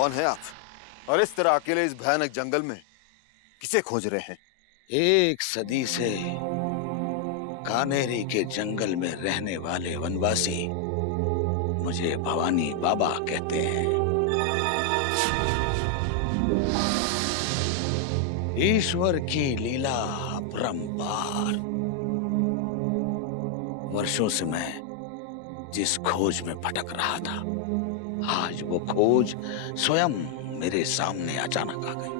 कौन है आप और इस तरह अकेले इस भयानक जंगल में किसे खोज रहे हैं? 1 सदी से कान्हेरी के जंगल में रहने वाले वनवासी मुझे भवानी बाबा कहते हैं। ईश्वर की लीला अपरंपार। वर्षों से मैं जिस खोज में भटक रहा था, आज वो खोज स्वयं मेरे सामने अचानक आ गई।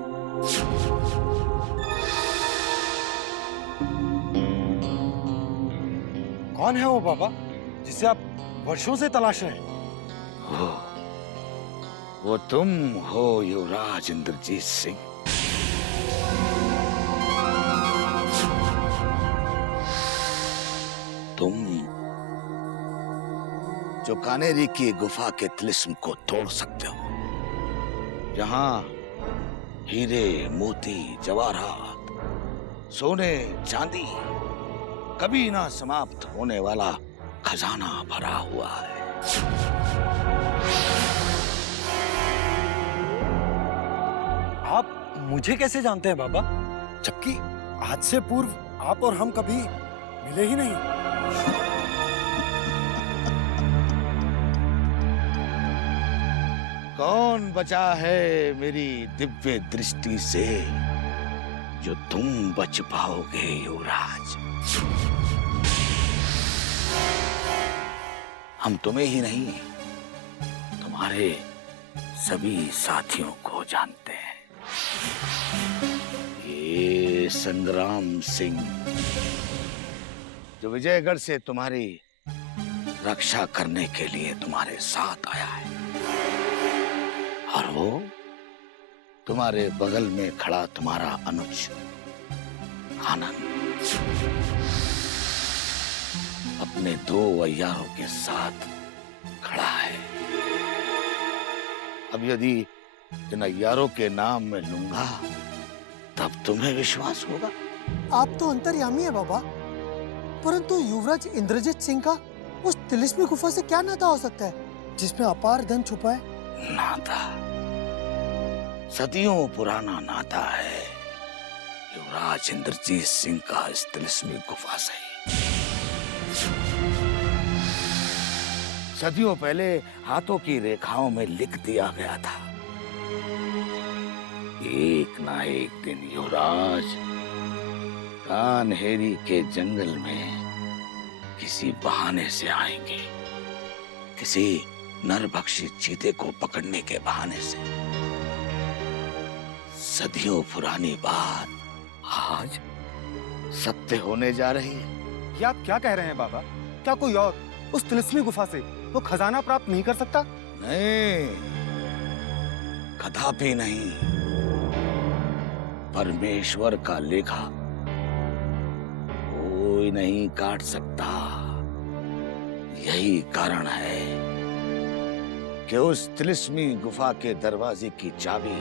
कौन है वो बाबा जिसे आप वर्षों से तलाश रहे हैं? वो तुम हो युवराज इंद्रजीत सिंह। तुम जो कान्हेरी की गुफा के तिलिस्म को तोड़ सकते हो, जहां हीरे मोती जवाहरात सोने चांदी कभी ना समाप्त होने वाला खजाना भरा हुआ है। आप मुझे कैसे जानते हैं बाबा, जबकि आज से पूर्व आप और हम कभी मिले ही नहीं? कौन बचा है मेरी दिव्य दृष्टि से जो तुम बच पाओगे युवराज? हम तुम्हें ही नहीं, तुम्हारे सभी साथियों को जानते हैं। ये संग्राम सिंह जो विजयगढ़ से तुम्हारी रक्षा करने के लिए तुम्हारे साथ आया है, और वो तुम्हारे बगल में खड़ा तुम्हारा अनुज आनंद अपने 2 अय्यारों के साथ खड़ा है। अब यदि इन अय्यारों के नाम में लूंगा तब तुम्हें विश्वास होगा। आप तो अंतर्यामी है बाबा, परंतु युवराज इंद्रजीत सिंह का उस तिलिस्मी गुफा से क्या नाता हो सकता है जिसमें अपार धन छुपा है? नाता सदियों पुराना नाता है युवराज इंद्रजीत सिंह का इस तिलिस्मी गुफा से। सदियों पहले हाथों की रेखाओं में लिख दिया गया था, एक ना एक दिन युवराज कान्हेरी के जंगल में किसी बहाने से आएंगे, किसी नरभक्षी चीते को पकड़ने के बहाने से। सदियों पुरानी बात आज सत्य होने जा रही है। ये आप क्या कह रहे हैं बाबा? क्या कोई और उस तिलिस्मी गुफा से वो खजाना प्राप्त नहीं कर सकता? नहीं, कदापि नहीं। परमेश्वर का लेखा कोई नहीं काट सकता। यही कारण है कि उस तिलिस्मी गुफा के दरवाजे की चाबी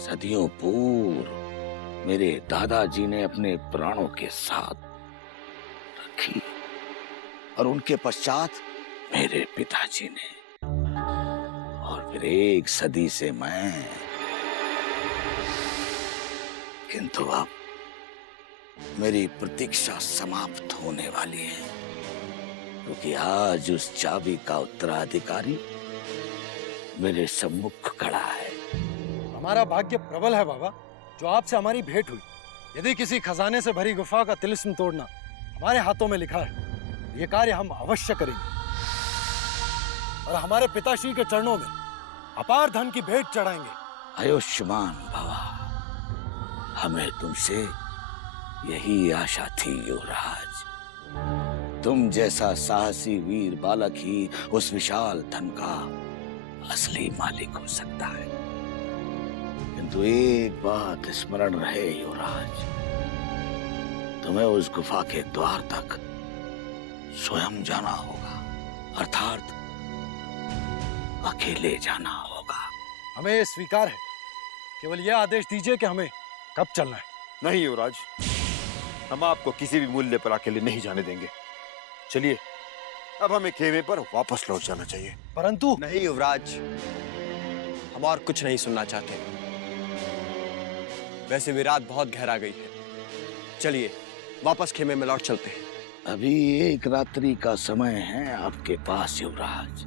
सदियों पूर्व मेरे दादाजी ने अपने प्राणों के साथ रखी, और उनके पश्चात मेरे पिताजी ने, और फिर 1 सदी से मैं। किंतु अब मेरी प्रतीक्षा समाप्त होने वाली है, क्योंकि आज उस चाबी का उत्तराधिकारी मेरे सम्मुख खड़ा है। हमारा भाग्य प्रबल है बाबा जो आपसे हमारी भेंट हुई। यदि किसी खजाने से भरी गुफा का तिलिस्म तोड़ना हमारे हाथों में लिखा है, ये कार्य हम अवश्य करेंगे और हमारे पिताश्री के चरणों में अपार धन की भेंट चढ़ाएंगे। आयुष्मान भवा। हमें तुमसे यही आशा थी युवराज। तुम जैसा साहसी वीर बालक ही उस विशाल धन का असली मालिक हो सकता है। किंतु एक बात स्मरण रहे युवराज, तुम्हें उस गुफा के द्वार तक स्वयं जाना होगा, अर्थात अकेले जाना होगा। हमें स्वीकार है, केवल यह आदेश दीजिए कि हमें कब चलना है। नहीं युवराज, हम आपको किसी भी मूल्य पर अकेले नहीं जाने देंगे। चलिए, अब हमें खेमे पर वापस लौट जाना चाहिए। परंतु नहीं युवराज, हम और कुछ नहीं सुनना चाहते। वैसे भी रात बहुत गहरा गई है, चलिए वापस खेमे में लौट चलते हैं। अभी एक रात्रि का समय है आपके पास युवराज।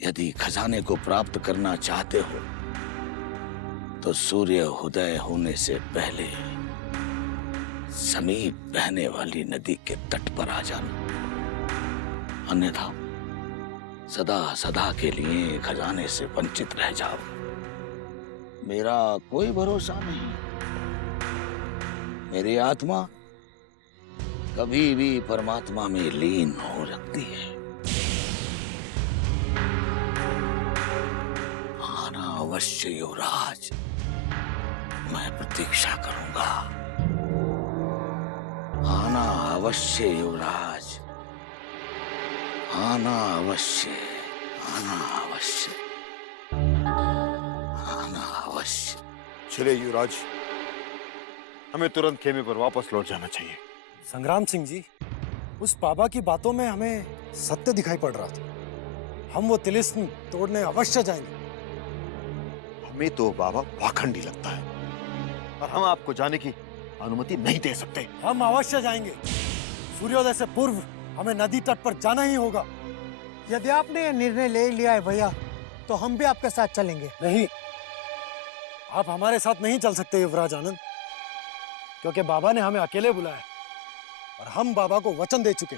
यदि खजाने को प्राप्त करना चाहते हो तो सूर्य उदय होने से पहले समीप बहने वाली नदी के तट पर आ जाना, अन्यथा सदा सदा के लिए खजाने से वंचित रह जाओ। मेरा कोई भरोसा नहीं, मेरी आत्मा कभी भी परमात्मा में लीन हो सकती है। आना अवश्य युवराज, मैं प्रतीक्षा करूंगा। आना अवश्य युवराज, आना अवश्य, आना अवश्य, आना अवश्य। चलिए युवराज, हमें तुरंत खेमे पर वापस लौट जाना चाहिए। संग्राम सिंह जी, उस बाबा की बातों में हमें सत्य दिखाई पड़ रहा था। हम वो तिलिस्म तोड़ने अवश्य जाएंगे। हमें तो बाबा पाखंडी लगता है और हम आपको जाने की अनुमति नहीं दे सकते। हम अवश्य जाएंगे। सूर्योदय से पूर्व हमें नदी तट पर जाना ही होगा। यदि आपने यह निर्णय ले लिया है भैया, तो हम भी आपके साथ चलेंगे। नहीं, आप हमारे साथ नहीं चल सकते युवराज आनंद, क्योंकि बाबा ने हमें अकेले बुलाया और हम बाबा को वचन दे चुके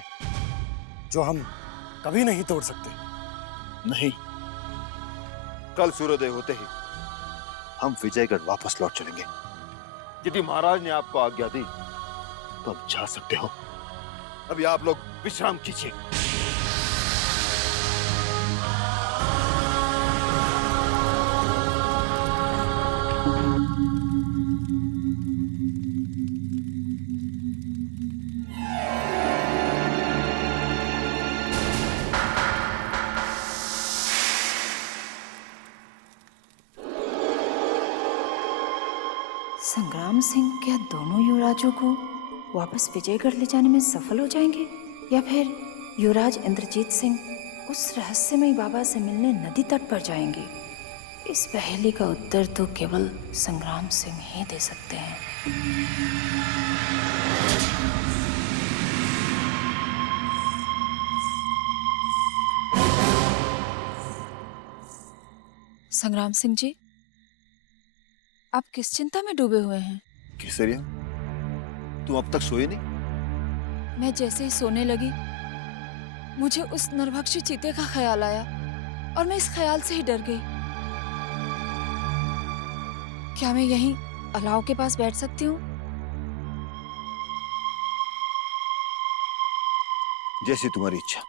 जो हम कभी नहीं तोड़ सकते। नहीं, कल सूर्योदय होते ही हम विजयगढ़ वापस लौट चलेंगे। यदि महाराज ने आपको आज्ञा दी तो आप जा सकते हो। अभी आप लोग विश्राम कीजिए। संग्राम सिंह क्या दोनों युवराजों को वापस विजयगढ़ ले जाने में सफल हो जाएंगे, या फिर युवराज इंद्रजीत सिंह उस रहस्यमयी बाबा से मिलने नदी तट पर जाएंगे? इस पहेली का उत्तर तो केवल संग्राम सिंह ही दे सकते हैं। संग्राम सिंह जी, आप किस चिंता में डूबे हुए हैं? केसरिया, तुम अब तक सोए नहीं? मैं जैसे ही सोने लगी, मुझे उस नरभक्षी चीते का ख्याल आया और मैं इस ख्याल से ही डर गई। क्या मैं यहीं अलाव के पास बैठ सकती हूँ? जैसी तुम्हारी इच्छा,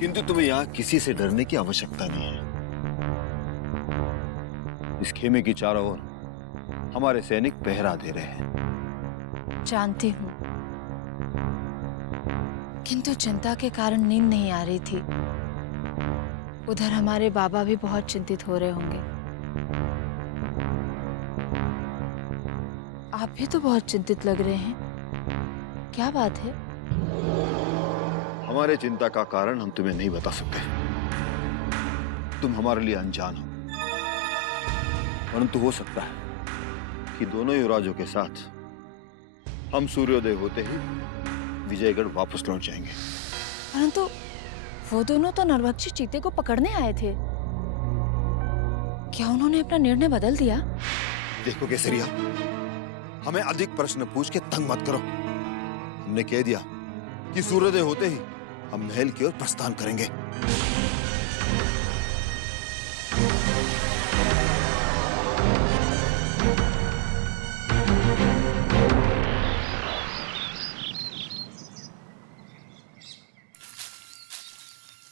किंतु तुम्हें यहाँ किसी से डरने की आवश्यकता नहीं है। इस खेमे की चारों ओर हमारे सैनिक पहरा दे रहे हैं। जानती हूँ, किंतु चिंता के कारण नींद नहीं आ रही थी। उधर हमारे बाबा भी बहुत चिंतित हो रहे होंगे। आप भी तो बहुत चिंतित लग रहे हैं, क्या बात है? हमारे चिंता का कारण हम तुम्हें नहीं बता सकते। तुम हमारे लिए अनजान हो, परंतु हो सकता है कि दोनों युवराजों के साथ हम सूर्योदय होते ही विजयगढ़ वापस लौट जाएंगे। परंतु वो दोनों तो नरभक्षी चीते को पकड़ने आए थे। क्या उन्होंने अपना निर्णय बदल दिया? देखो केसरिया, हमें अधिक प्रश्न पूछ के तंग मत करो। हमने कह दिया कि सूर्योदय होते ही हम महल की ओर प्रस्थान करेंगे।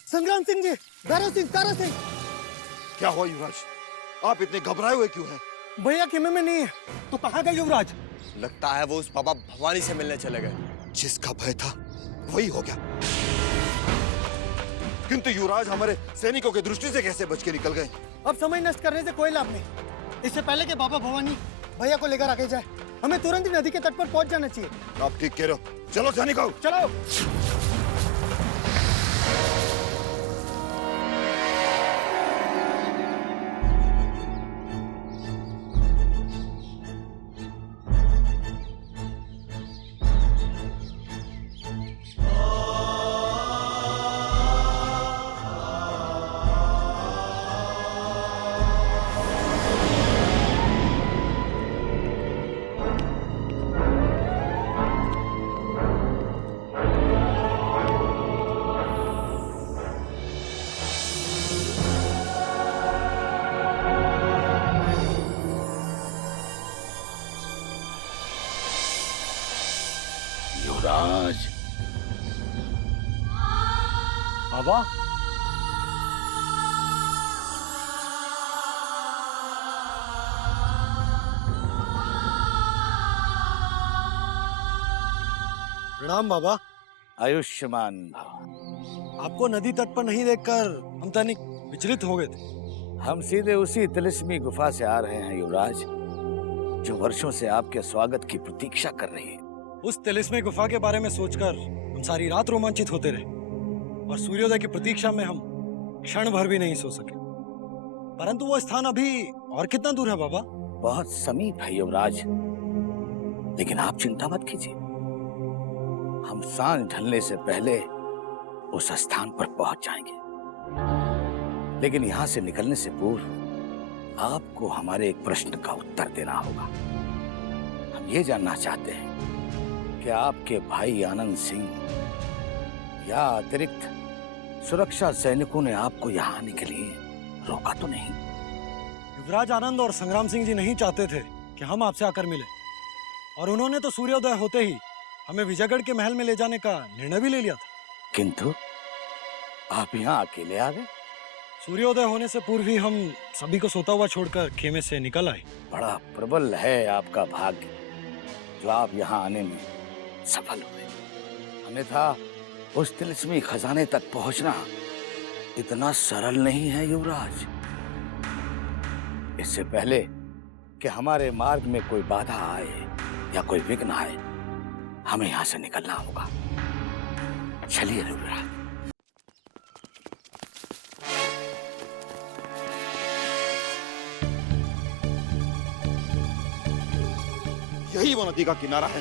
संग्राम सिंह जी, तारा सिंह। क्या हुआ युवराज? आप इतने घबराए हुए क्यों हैं? भैया खेमे में नहीं है, तो कहाँ गए युवराज? लगता है वो उस बाबा भवानी से मिलने चले गए। जिसका भय था वही हो गया। किंतु युवराज हमारे सैनिकों की दृष्टि से कैसे बच के निकल गए? अब समय नष्ट करने से कोई लाभ नहीं। इससे पहले कि बाबा भवानी भैया को लेकर आगे जाए, हमें तुरंत ही नदी के तट पर पहुंच जाना चाहिए। आप ठीक कह रहे हो। चलो सैनिकों, चलो। बाबा। प्रणाम बाबा। आयुष्मान भव। आपको नदी तट पर नहीं देखकर हम तनिक विचलित हो गए थे। हम सीधे उसी तिलिस्मी गुफा से आ रहे हैं युवराज, जो वर्षों से आपके स्वागत की प्रतीक्षा कर रही है। उस तिलिस्मी गुफा के बारे में सोचकर हम सारी रात रोमांचित होते रहे और सूर्योदय की प्रतीक्षा में हम क्षण भर भी नहीं सो सके। परंतु वो स्थान अभी और कितना दूर है बाबा? बहुत समीप है युवराज, लेकिन आप चिंता मत कीजिए। हम सांझ ढलने से पहले उस स्थान पर पहुंच जाएंगे। लेकिन यहां से निकलने से पूर्व आपको हमारे एक प्रश्न का उत्तर देना होगा। हम ये जानना चाहते हैं कि आपके भाई आनंद सिंह या अतिरिक्त सुरक्षा सैनिकों ने आपको यहाँ आने के लिए रोका तो नहीं? युवराज आनंद और संग्राम सिंह जी नहीं चाहते थे कि हम आपसे आकर मिले, और उन्होंने तो सूर्योदय होते ही हमें विजयगढ़ के महल में ले जाने का निर्णय भी ले लिया था। किंतु आप यहाँ अकेले आ गए। सूर्योदय होने से पूर्व ही हम सभी को सोता हुआ छोड़कर खेमे से निकल आए। बड़ा प्रबल है आपका भाग्य जो आप यहाँ आने में सफल हुए। अन्यथा उस तिलिस्मी खजाने तक पहुंचना इतना सरल नहीं है युवराज। इससे पहले कि हमारे मार्ग में कोई बाधा आए या कोई विघ्न आए, हमें यहाँ से निकलना होगा। चलिए युवराज। यही वो नदी का किनारा है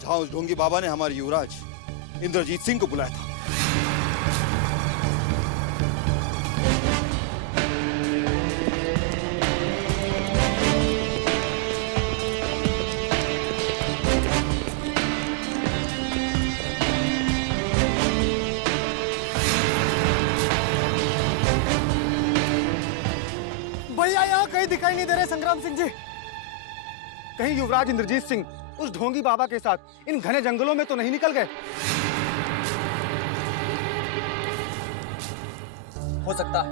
जहां उस ढोंगी बाबा ने हमारे युवराज इंद्रजीत सिंह को बुलाया था। भैया यहाँ कहीं दिखाई नहीं दे रहे संग्राम सिंह जी। कहीं युवराज इंद्रजीत सिंह उस ढोंगी बाबा के साथ इन घने जंगलों में तो नहीं निकल गए? हो सकता है,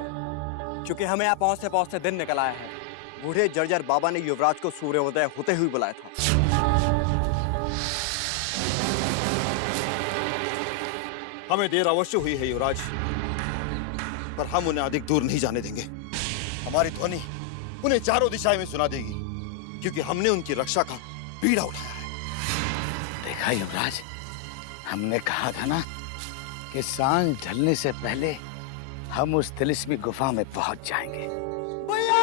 क्योंकि हमें यहाँ पहुंचते पहुंचते दिन निकल आया है। बूढ़े जर्जर बाबा ने युवराज को सूर्योदय होते हुए बुलाया था। हमें देर अवश्य हुई है युवराज, पर हम उन्हें अधिक दूर नहीं जाने देंगे। हमारी ध्वनि उन्हें चारों दिशाएं में सुना देगी, क्योंकि हमने उनकी रक्षा का बीड़ा उठाया है। देखा युवराज, हमने कहा था ना कि सांझ ढलने से पहले हम उस तिलिस्मी गुफा में पहुंच जाएंगे। भैया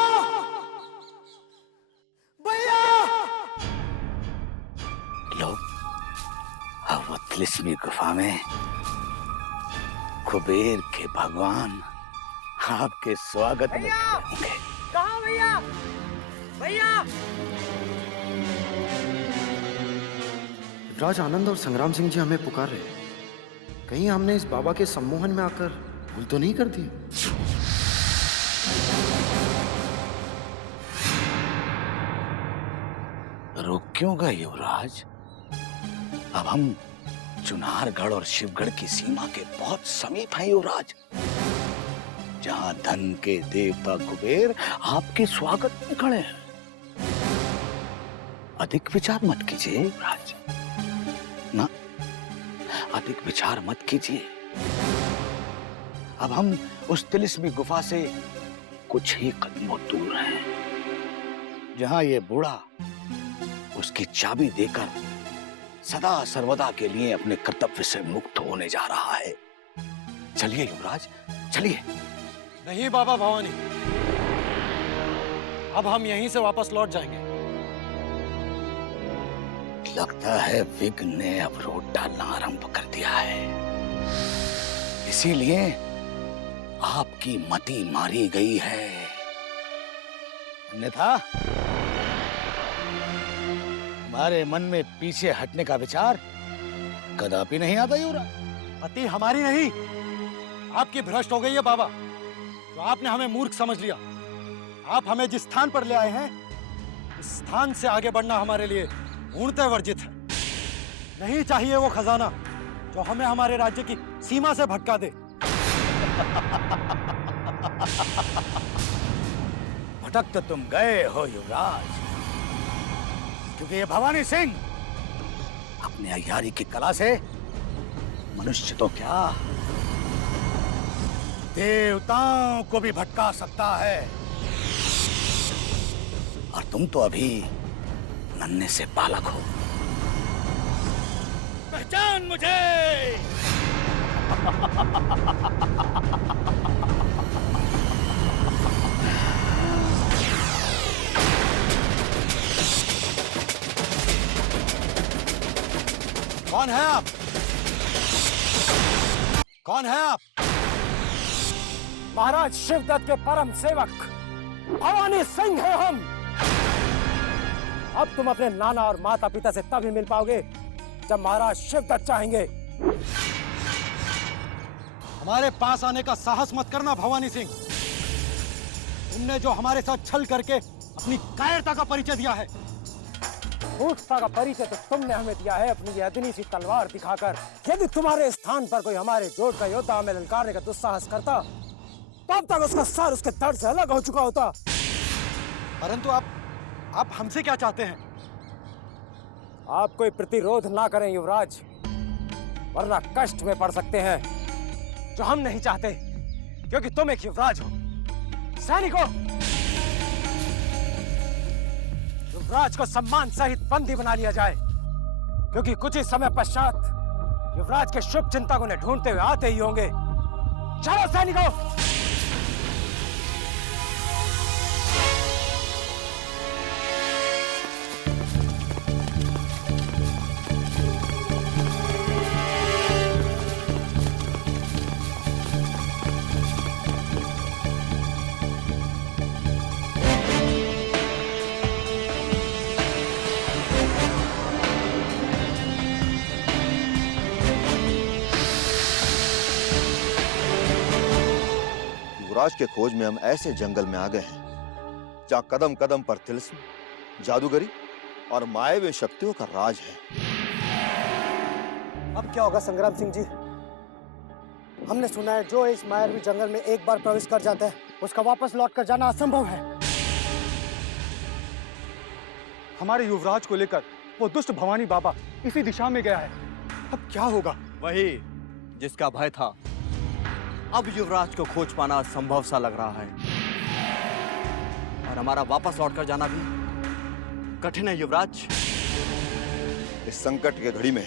भैया लो, अब वो तिलिस्मी गुफा में कुबेर के भगवान आपके स्वागत में होंगे। कहाँ भैया? भैया! युवराज आनंद और संग्राम सिंह जी हमें पुकार रहे हैं। कहीं हमने इस बाबा के सम्मोहन में आकर भूल तो नहीं कर दी? रुक क्यों गए युवराज? अब हम चुनारगढ़ और शिवगढ़ की सीमा के बहुत समीप हैं युवराज, जहां धन के देवता कुबेर आपके स्वागत में खड़े हैं। अधिक विचार मत कीजिए युवराज, ना अधिक विचार मत कीजिए। अब हम उस तिलिस्मी गुफा से कुछ ही कदमों दूर हैं, जहां ये बूढ़ा उसकी चाबी देकर सदा सर्वदा के लिए अपने कर्तव्य से मुक्त होने जा रहा है। चलिए युवराज, चलिए। नहीं बाबा भवानी, अब हम यहीं से वापस लौट जाएंगे। लगता है विघ्न ने अवरोध डालना आरंभ कर दिया है, इसीलिए आपकी मति मारी गई है। अन्यथा हमारे मन में पीछे हटने का विचार कदापि नहीं आता युवराज। अति हमारी नहीं, आपकी भ्रष्ट हो गई है बाबा। तो आपने हमें मूर्ख समझ लिया। आप हमें जिस स्थान पर ले आए हैं, उस स्थान से आगे बढ़ना हमारे लिए पूर्णतः वर्जित है। नहीं चाहिए वो खजाना जो हमें हमारे राज्य की सीमा से भटका दे। भटक तो तुम गए हो युवराज, क्योंकि ये भवानी सिंह अपने अय्यारी की कला से मनुष्य तो क्या देवताओं को भी भटका सकता है। और तुम तो अभी नन्हे से बालक हो। पहचान मुझे। कौन है आप? कौन है आप? महाराज शिवदत्त के परम सेवक भवानी सिंह हैं हम। अब तुम अपने नाना और माता पिता से तभी मिल पाओगे जब महाराज शिवदत्त चाहेंगे। हमारे पास आने का साहस मत करना भवानी सिंह। तुमने जो हमारे साथ छल करके अपनी कायरता का परिचय दिया है। मूर्खता का परिचय तो तुमने हमें दिया है अपनी यह अदनी सी तलवार दिखाकर। यदि तुम्हारे स्थान पर कोई हमारे जोड़ का योद्धा हमें ललकारने का दुस्साहस करता, तब तक उसका सर उसके धड़ से अलग हो चुका होता। परंतु आप हमसे क्या चाहते हैं? आप कोई प्रतिरोध ना करें युवराज, वरना कष्ट में पड़ सकते हैं, जो हम नहीं चाहते, क्योंकि तुम एक युवराज हो। सैनिकों, युवराज को सम्मान सहित बंदी बना लिया जाए, क्योंकि कुछ ही समय पश्चात युवराज के शुभ चिंतक उन्हें ढूंढते हुए आते ही होंगे। चलो सैनिकों। युवराज के खोज में हम ऐसे जंगल में आ गए हैं जहां कदम कदम पर तिलिस्म, जादूगरी और मायावी शक्तियों का राज है। अब क्या होगा संग्राम सिंह जी? हमने सुना है जो इस मायावी जंगल में एक बार प्रवेश कर जाता है, उसका वापस लौट कर जाना असंभव है। हमारे युवराज को लेकर वो दुष्ट भवानी बाबा इसी दिशा में गया है। अब क्या होगा? वही जिसका भय था, अब युवराज को खोज पाना संभव सा लग रहा है, और हमारा वापस लौटकर जाना भी कठिन है युवराज। इस संकट के घड़ी में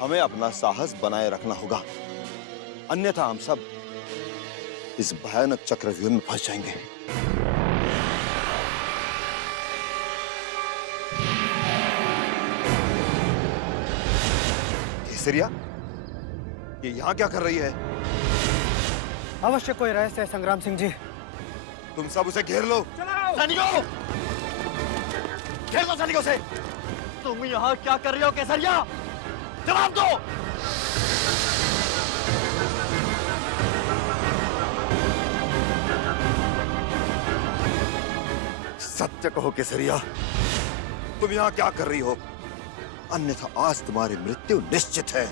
हमें अपना साहस बनाए रखना होगा, अन्यथा हम सब इस भयानक चक्रव्यूह में फंस जाएंगे। केसरिया, ये यहां क्या कर रही है? अवश्य कोई रहस्य है संग्राम सिंह जी। तुम सब उसे घेर लो। सैनिकों, घेर लो सैनिकों से। तुम यहाँ क्या कर रहे हो केसरिया? जवाब दो। सत्य कहो केसरिया, तुम यहाँ क्या कर रही हो? अन्यथा आज तुम्हारी मृत्यु निश्चित है।